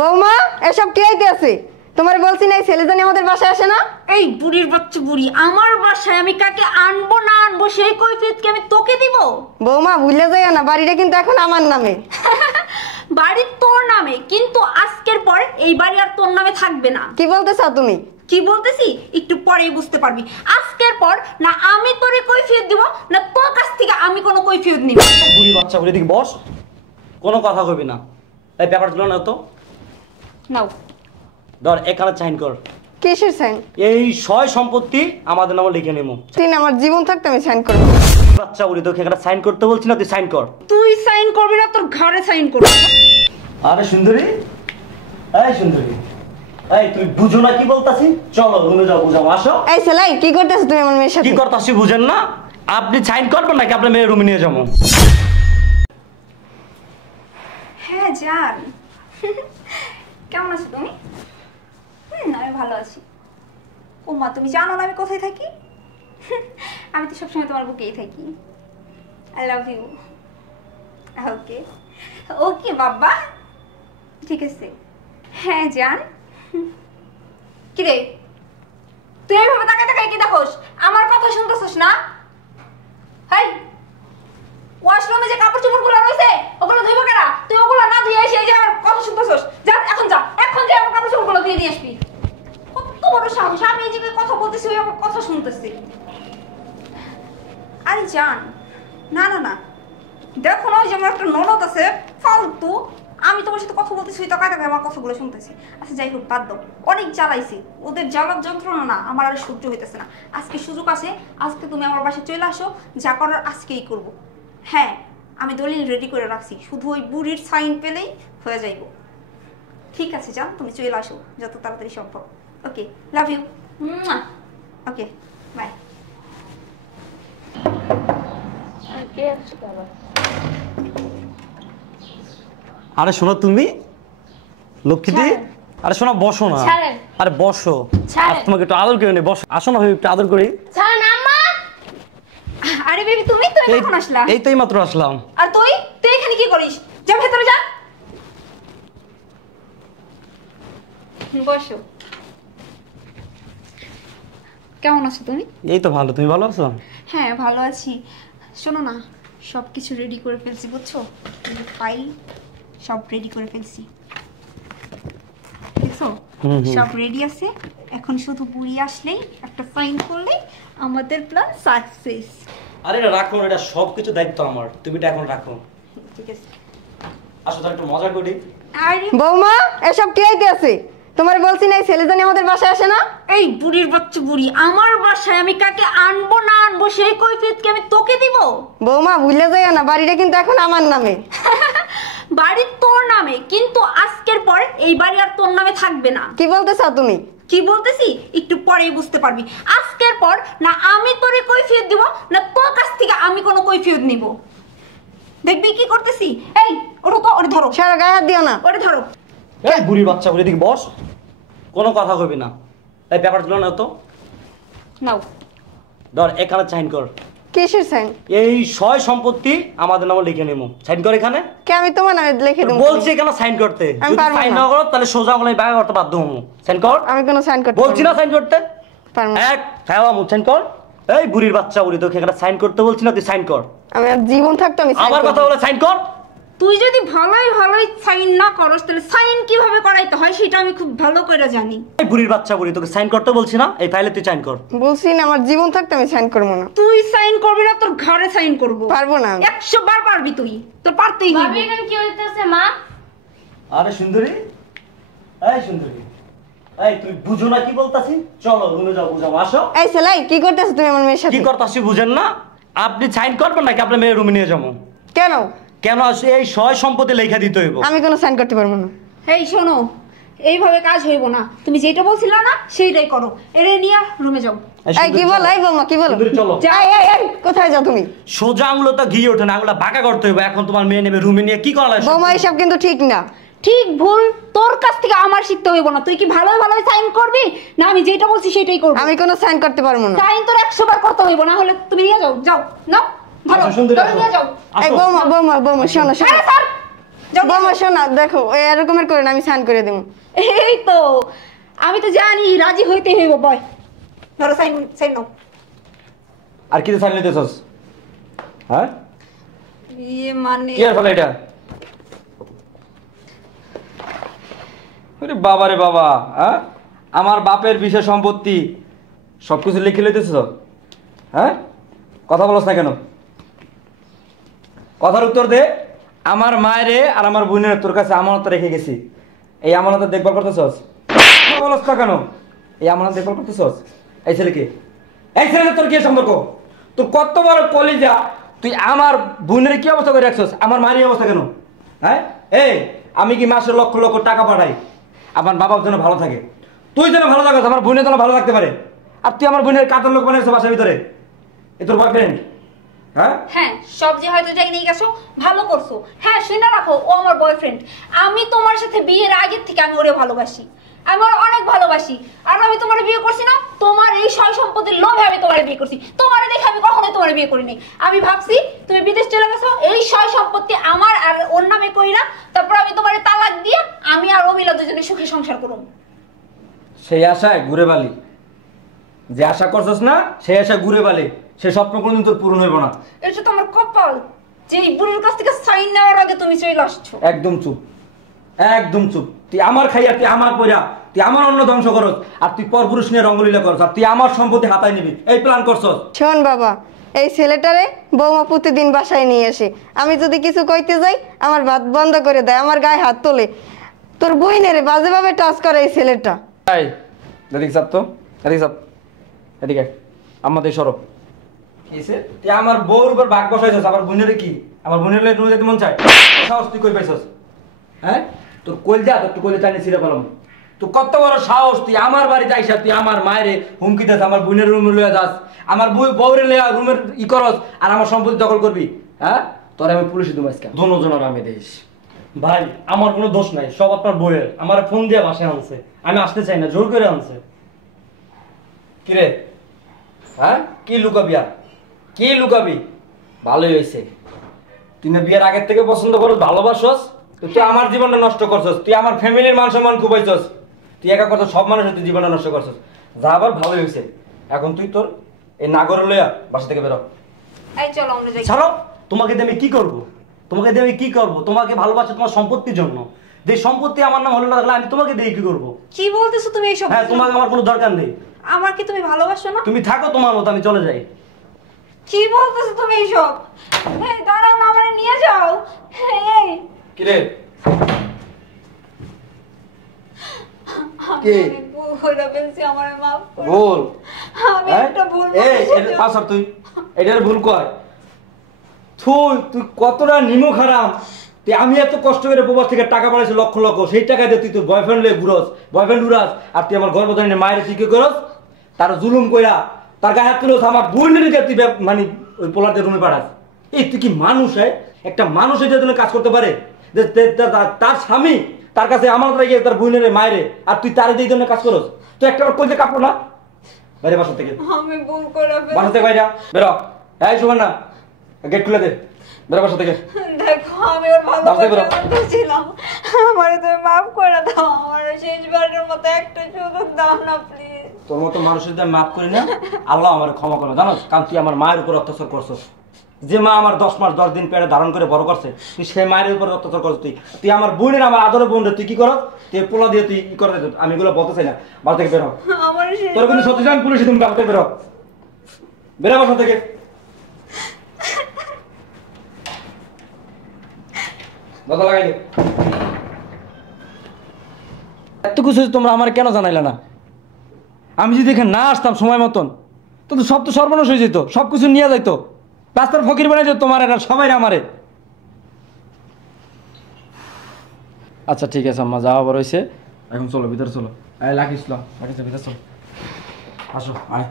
বৌমা এসব কে আইতে আছে? তোমার বলছি না ছেলে জানি আমাদের বাসায় আসে না। এই বুড়ির বাচ্চা বুড়ি, আমার বাসায় আমি কাকে আনবো না আনবো সেই কৈফিয়ত কি আমি তোকে দিব? বৌমা ভুলে যাইও না, বাড়িটা কিন্তু এখন আমার নামে। বাড়ি তোর নামে, কিন্তু আজকের পর এই বাড়ি আর তোর নামে থাকবে না। কি বলতেছো তুমি? কি বলতেছি একটু পরেই বুঝতে পারবি। আজকের পর না আমি তোরে কৈফিয়ত দিব, না তোর কাছ থেকে আমি কোনো কৈফিয়ত নিব। বুড়ি বাচ্চা বুড়ি দিকে বস, কোনো কথা কবি না। এই ব্যাপারগুলো না তো নাও ধর, এখানে সাইন কর। কিসের সাইন? এই সয় সম্পত্তি আমাদের নামে লিখে নেবো। তুই না আমার জীবন থাকতে আমি সাইন করবো। বাচ্চা বুড়ি তোকে এখানে সাইন করতে বলছি না, তুই সাইন কর। তুই সাইন করবি না, তোর ঘরে সাইন করবি। আরে সুন্দরী, এই সুন্দরী, এই তুই বুঝো না কি বলতাছি? চলো রুমে যাও, বুঝাও, আসো। এই ছেলে কি করতেছ তুমি আমার মেয়ের সাথে? কি করতাছি বুঝেন না? আপনি সাইন করবেন নাকি আপনার মেয়ের রুমে নিয়ে যাবো? হ্যাঁ জান, কেমন আছো তুমি? আমি ভালো আছি। ও মা, তুমি জানো না আমি কোথায় থাকি? আমি তো সবসময় তোমার বুকেই থাকি। I love you. ওকে ওকে বাবা, ঠিক আছে। হ্যাঁ জান। কি রে, তুই এইভাবে তাকায় তাকায় কি দেখোস? আমার কথা শুনতেছিস না? হাই, ওয়াশরুমে যে কাপড় চোপড়গুলো রয়েছে ওগুলো ধুইবো কেনা? তুই ওগুলো না ধুয়ে এসে এই যে আমার কথা শুনতেছিস। যা এখন যা, এখন যে আমার কাপড় চোপড়গুলো ধুয়ে নিয়ে আসবি। কত বড় সাহস, আমি এই জায়গায় কথা বলতেছি ওই আমার কথা শুনতেছি। আরে জান, না না না, দেখো না ওই যে আমার একটা ননদ আছে ফালতু, আমি তোমার সাথে কথা বলতেছি তো কাকে আমার কথাগুলো শুনতেছি। আচ্ছা যাই হোক, বাদ দাও, অনেক জ্বালাইছি। ওদের জ্বালার যন্ত্রণা না আমার আর সহ্য হইতেছে না। আজকে সুযোগ আছে, আজকে তুমি আমার বাসায় চলে আসো, যা করার আজকেই করবো। হ্যাঁ, আমি দলিল রেডি করে রাখছি, শুধু ওই বুড়ির সাইন পেলেই হয়ে যাইব। ঠিক আছে জান, তুমি চলে আসো যত তাড়াতাড়ি সম্ভব। Okay, love you. Okay, bye. আরে শোনো তুমি লক্ষ্মীটি, আরে শোনো বসো না। আরে বসো, আর তোমাকে একটু আদর করে নি, বসো। আসো না ভাই, একটু আদর করি। আরে বেবি, তুমি তো এখন আসলা? এই তো মাত্র আসলাম। আর তুই তুই এখানে কি করিস? যা ভেতরে যা, বসো। কেমন আছো তুমি? এই তো ভালো, তুমি ভালো আছো? হ্যাঁ ভালো আছি। শোনো না, সব কিছু রেডি করে ফেলছি বুঝছো, ফাইল সব রেডি করে ফেলছি, দেখছো? সব রেডি আছে, এখন শুধু বুড়ি আসলেই একটা সাইন করলেই আমাদের প্ল্যান সাকসেস। আরে এটা রাখো, এটা সব কিছু দায়িত্ব আমার, তুমি এটা এখন রাখো। ঠিক আছে, আসো তাহলে একটু মজা করি। আরে বৌমা এসব কে আইতে আছে? তোমার বলছি না ছেলে জানি আমাদের বাসায় আসে না। এই বুড়ির বাচ্চা বুড়ি, আমার বাসায় আমি কাকে আনবো না আনবো সেই কৈফিয়ত কি আমি তোকে দিব? বৌমা ভুলে যাইও না, বাড়িটা কিন্তু এখন আমার নামে। বাড়ি তোর নামে, কিন্তু আজকের পর এই বাড়ি আর তোর নামে থাকবে না। কি বলতেছো তুমি? কি বলতেছি একটু পরেই বুঝতে পারবি। আজকের পর না আমি তোরে কৈফিয়ত দিব, না তোর কাছ থেকে আমি কোনো কৈফিয়ত নিব। দেখবি কি করতেছি। এই ওটা তো, ওরে ধরো। সারা গায়ে হাত দিও না। ওরে ধরো। এই বুড়ি বাচ্চা বুড়ি দিকে বস, কোনো কথা কবি না। এই ব্যাপারগুলো না তো নাও ধর, এখানে সাইন কর। কিসের সাইন? এই সয় সম্পত্তি আমাদের নামে লিখে নেবো। সাইন কর এখানে। কে আমি তোমার নামে লিখে দেব? বলছি এখানে সাইন করতে, আমি যদি পারবো সাইন না। না করো তাহলে সোজা বলে বাইরে করতে বাধ্য হবো। সাইন কর। আমি কোনো সাইন করতে বলছি না সাইন করতে। পারবো না। এক ফেলা মুখ সাইন কর। এই বুড়ির বাচ্চা বুড়ি তোকে এখানে সাইন করতে বলছি না, তুই সাইন কর। আমি আর জীবন থাকতে আমি sign আমার করবো। কথা বলে সাইন কর। তুই যদি ভালোই ভালোই সাইন না করস তাহলে সাইন কিভাবে করাইতে হয় সেটা আমি খুব ভালো করে জানি। এই বুড়ির বাচ্চা বুড়ি তোকে সাইন করতে বলছি না, এই ফাইলে তুই সাইন কর। বলছি না আমার জীবন থাকতে আমি সাইন করবো না। তুই সাইন করবি না, তোর ঘরে সাইন করব। পারবো না। 100 বার পারবি তুই, তোর পারতেই হবে। এখানে কি হইতেছে মা? আরে সুন্দরী, এই সুন্দরী, এই তুই বুঝো না কি বলতাছি? চলো রুমে যাও, বুঝাও, আসো। এই ছেলে কি করতেছো তুমি আমার মেয়ের সাথে? কি করতাছি বুঝেন না? আপনি সাইন করবেন নাকি আপনার মেয়ের রুমে নিয়ে যাবো? কেন? কেন আসে? এই সয় সম্পত্তি লেখা দিতে হইব। আমি কোনো সাইন করতে পারবো না। এই শোনো, এইভাবে কাজ হইব না। তুমি যেটা বলছিলা না সেইটাই করো। এরে নিয়ে রুমে যাও। এই কি বল? এই বৌমা কি বল? সুন্দরী চলো। যাই, এই কোথায় যাও তুমি? সোজা আঙুলো তো ঘিয়ে ওঠে না, আঙুলা বাঁকা করতে হইব। এখন তোমার মেয়ে নেবে রুমে নিয়ে, কি করা লাগে? বৌমা এসব কিন্তু ঠিক না। ঠিক ভুল তোর কাছ থেকে আমার শিখতে হইব না। তুই কি ভালো ভালো সাইন করবি না আমি যেটা বলছি সেটাই করবি? আমি কোনো সাইন করতে পারবো না। সাইন তোর 100 বার করতে হইব, না হলে তুমি নিয়ে যাও। যাও নাও, ধরো, আসো সুন্দরী, ধরো, আসো। নিয়ে যাও। এই বৌমা বৌমা বৌমা শোনো শোনো। আরে স্যার, যাও বৌমা শোনা দেখো ওই এরকমের করে না, আমি স্নান করে দেবো। এই তো আমি তো জানি রাজি হইতে হইব বয় ধরো সাইন সাইন নাও আর কি সাইন নিতেছস? হ্যাঁ মানে কি আর ফলে এটা? আরে বাবা রে বাবা, হ্যাঁ আমার বাপের বিষয় সম্পত্তি সবকিছু লিখে লইতেছ? হ্যাঁ কথা বলছ না কেন? কথার উত্তর দে। আমার মায়েরে আর আমার বোনের তোর কাছে আমানত রেখে গেছি, এই আমানত দেখভাল করতেছস? কথা বলছ না কেন? এই আমানত দেখভাল করতেছস? এই ছেলেকে, এই ছেলে তোর কি সম্পর্ক? তোর কত বড় কলিজা, তুই আমার বোনের কি অবস্থা করে রাখছস, আমার মায়ের অবস্থা কেন? হ্যাঁ এই আমি কি মাসে লক্ষ লক্ষ টাকা পাঠাই আমার বাবার যেন ভালো থাকে, তুই যেন ভালো থাকিস, আমার বোনের যেন ভালো থাকতে পারে, আর তুই আমার বোনের কাতার লোক বানিয়েছ বাসার ভিতরে। এ তোর বয়ফ্রেন্ড? হ্যাঁ হ্যাঁ সব যে হয়তো জায়গায় নিয়ে গেছো ভালো করছো। হ্যাঁ শুনে রাখো ও আমার বয়ফ্রেন্ড। আমি তোমার সাথে বিয়ের আগের থেকে আমি ওরে ভালোবাসি, আমি ওরে অনেক ভালোবাসি। আর আমি তোমার বিয়ে করছি না তোমার এই সয় সম্পত্তির লোভে আমি তোমার বিয়ে করছি, তোমার দেখে আমি কখনোই তোমার বিয়ে করিনি। আমি ভাবছি তুমি বিদেশ চলে গেছো এই সয় সম্পত্তি আমার আর ওর নামে কইরা, তারপর আমি তোমার তালাক দিয়ে আমি আর ও মিলা দুজনে সুখে সংসার করব। সেই আশায় ঘুরে বালি, যে আশা করছস না সেই আশা ঘুরে বালি, সে স্বপ্ন কোনদিন তোর পূরণ হইব না। এটা তো আমার কপাল যে এই বুড়ির কাছ থেকে সাইন নেওয়ার আগে তুমি চলে আসছো। একদম চুপ, একদম চুপ। তুই আমার খাইয়া, তুই আমার পয়রা, তুই আমার অন্ন ধ্বংস করস, আর তুই পরপুরুষ নিয়ে রঙ্গলীলা করস, আর তুই আমার সম্পত্তি হাতায় নিবি এই প্ল্যান করছস। শোন বাবা, এই ছেলেটারে বৌমা প্রতিদিন বাসায় নিয়ে আসে, আমি যদি কিছু কইতে যাই আমার ভাত বন্ধ করে দেয়, আমার গায়ে হাত তোলে, তোর বইনের বাজেভাবে টাচ করে এই ছেলেটা। এই এদিকে চাপ তো, এদিকে চাপ, এদিকে আমাদের সরব। কিসে তুই আমার বউর উপর ভাগ বসাইছস? আমার বোনের কি, আমার বোনের লয়ে তুমি যেতে মন চায়? সাহস তুই কই পাইছস? হ্যাঁ তোর কইলজা, তোর কইলে টানি ছিড়ে পেলাম। তুই কত বড় সাহস, তুই আমার বাড়িতে আইসা তুই আমার মায়েরে হুমকি দাস, আমার বোনের রুমে লইয়া যাস, আমার বউরে লইয়া রুমের ই করস, আর আমার সম্পত্তি দখল করবি? হ্যাঁ তোর আমি পুলিশে দেবো আজকে, দুজনের আমি দেশ। ভাই আমার কোনো দোষ নাই, সব আপনার বইয়ের। আমার ফোন দিয়ে বাসায় আনছে, আমি আসতে চাই না, জোর করে আনছে। কিরে হ্যাঁ কি লুকাবি, আর কি লুকাবি? ভালোই হয়েছে, তুই না বিয়ের আগের থেকে পছন্দ করস, ভালোবাসস, তুই আমার জীবনটা নষ্ট করছস, তুই আমার ফ্যামিলির মান সম্মান খুবাইছস, তুই একা কথা সব মানুষের তুই জীবনটা নষ্ট করছস। যা আবার ভালোই হয়েছে, এখন তুই তোর এই নাগর লইয়া বাসা থেকে বেরো। এই চলো আমরা যাই। ছাড়ো, তোমাকে দিয়ে আমি কি করব? তোমাকে দিয়ে আমি কি করব? তোমাকে ভালোবাসা তোমার সম্পত্তির জন্য, যে সম্পত্তি আমার নাম হলো না থাকলে আমি তোমাকে দিয়ে কি করব? কি বলতেছো তুমি এইসব? হ্যাঁ তোমাকে আমার কোনো দরকার নেই, আমার কি তুমি ভালোবাসো না? তুমি থাকো তোমার মতো, আমি চলে যাই। কি বলতেছো তুমি এইসব? এই দাঁড়াও না, আমারে নিয়ে যাও। এই কিরে আমি ভুল করে ফেলছি, আমারে মাফ করো। ভুল? আমি হ্যাঁ? একটা ভুল এই করেছি। এটা পাস আর তুই এটার ভুল কর। তুই কতটা নিমো খারাপ, তুই আমি এত কষ্ট করে প্রবাস থেকে টাকা পাঠাইছি লক্ষ লক্ষ, সেই টাকা দিয়ে তুই তোর বয়ফ্রেন্ড লয়ে ঘুরস, বয়ফ্রেন্ড উড়াস, আর তুই আমার গর্ভধারণের মায়ের তুই কি করস? তার জুলুম কইরা তার গায়ে হাত তুলস, আমার বোনের দিয়ে তুই মানে ওই পোলারদের রুমে পাঠাস। এই তুই কি মানুষ? একটা মানুষ এটার জন্য কাজ করতে পারে? যে তার স্বামী তার কাছে আমার গিয়ে তার বোনের মায়েরে, আর তুই তার এই জন্য কাজ করস? তুই একটা কইতে কাপড় না? বাইরে বাসা থেকে, আমি ভুল করে ফেলছি। বাসা থেকে বাইরে বেরো। এই সুবর্ণা গেট খুলে দে, বেরো বাসা থেকে। দেখো আমি ওর বাসায় বেরো। ভালোবাসা ছিলাম, আমারে তুমি মাফ করে দাও, আমার শেষবারের মতো একটা সুযোগ দাও না প্লিজ। তোর মতো মানুষের যদি মাফ করি না, আল্লাহ আমার ক্ষমা করে, জানো? কারণ তুই আমার মায়ের উপর অত্যাচার করছস। যে মা আমার 10 মাস 10 দিন পেটে ধারণ করে বড় করছে, তুই সেই মায়ের উপর অত্যাচার করছিস। তুই আমার বোনের, আমার আদরের বোন, তুই কি করস? তুই পোলা দিয়ে তুই কি করে? আমি এগুলো বলতে চাই না, বাসা থেকে বেরো। আমার তোর কিন্তু সত্যি আমি পুলিশে তুমি বাসা থেকে বেরো, বেরো বাসা থেকে। কথা লাগাই দে। এত কিছু তোমরা আমার কেন জানাইলে না? আমি যদি এখানে না আসতাম সময় মতন, তো সব তো সর্বনাশ হয়ে যেত, সব কিছু নিয়ে যাইতো, রাস্তার ফকির বানাই যেত তোমার এটা সবাই আমারে। আচ্ছা ঠিক আছে আম্মা, যাওয়া বড় হয়েছে, এখন চলো ভিতরে চলো। আয় লাকিস, ভিতরে চলো, আসো আয়।